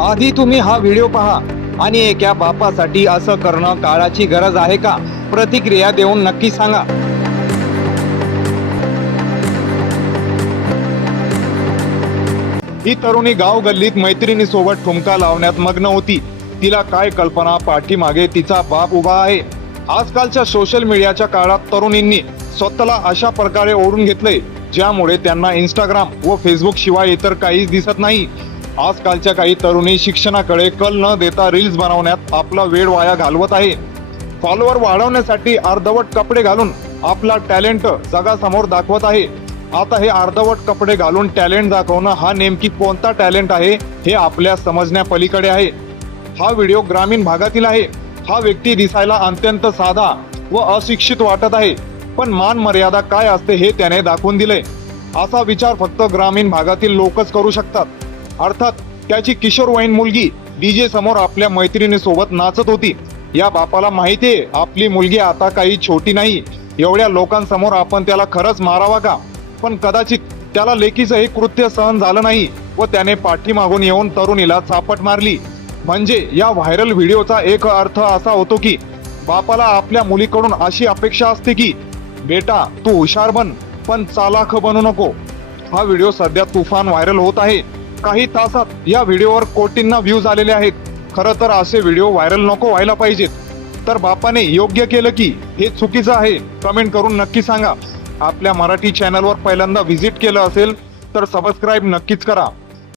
आधी तुम्ही हा व्हिडिओ पहा आणि एका बापासाठी असं करणं काळाची गरज आहे का? प्रतिक्रिया देऊन नक्की सांगा. ही तरुणी गाव गल्लीत मैत्रिणीसोबत ठुमका लावण्यात मग्न होती. तिला काय कल्पना पाठीमागे तिचा बाप उभा आहे. आजकालच्या सोशल मीडियाच्या काळात तरुणींनी स्वतःला अशा प्रकारे ओढून घेतले ज्यामुळे त्यांना इंस्टाग्राम व फेसबुक शिवाय इतर काहीच दिसत नाही. आजकालच्या काही तरुणी शिक्षणाकडे कल न देता रील्स बनवण्यात आपला वेळ वाया घालवत आहे. फॉलोअर वाढवण्यासाठी अर्धवट कपडे घालून आपला टॅलेंट जगासमोर दाखवत आहे. आता हे अर्धवट कपडे घालून टॅलेंट दाखवणं हा नेमकी कोणता टॅलेंट आहे हे आपल्या समजण्यापलीकडे आहे. हा व्हिडिओ ग्रामीण भागातील आहे. हा व्यक्ती दिसायला अत्यंत साधा व अशिक्षित वाटत आहे, पण मान मर्यादा काय असते हे त्याने दाखवून दिले. असा विचार फक्त ग्रामीण भागातील लोकच करू शकतात. अर्थात त्याची किशोरवयीन मुलगी डीजे समोर आपल्या मैत्रिणीसोबत नाचत होती. या बापाला माहितीये आपली मुलगी आता काही छोटी नाही. एवढ्या लोकांसमोर आपण त्याला खरंच मारावा का? पण कदाचित त्याला लेकीचं हे कृत्य सहन झालं नाही व त्याने पाठीमागून येऊन तरुणीला चापट मारली. म्हणजे या व्हायरल व्हिडिओचा एक अर्थ असा होतो की बापाला आपल्या मुलीकडून अशी अपेक्षा असते की बेटा तू हुशार बन पण चालाख बनू नको. हा व्हिडिओ सध्या तुफान व्हायरल होत आहे. काही तासात या व्हिडिओवर कोटींना व्ह्यूज आलेले आहेत. खरं तर असे व्हिडिओ व्हायरल नको व्हायला पाहिजेत. तर बापाने योग्य केलं की हे चुकीचं आहे? कमेंट करून नक्की सांगा. आपल्या मराठी चॅनलवर पहिल्यांदा व्हिजिट केलं असेल तर सबस्क्राईब नक्कीच करा.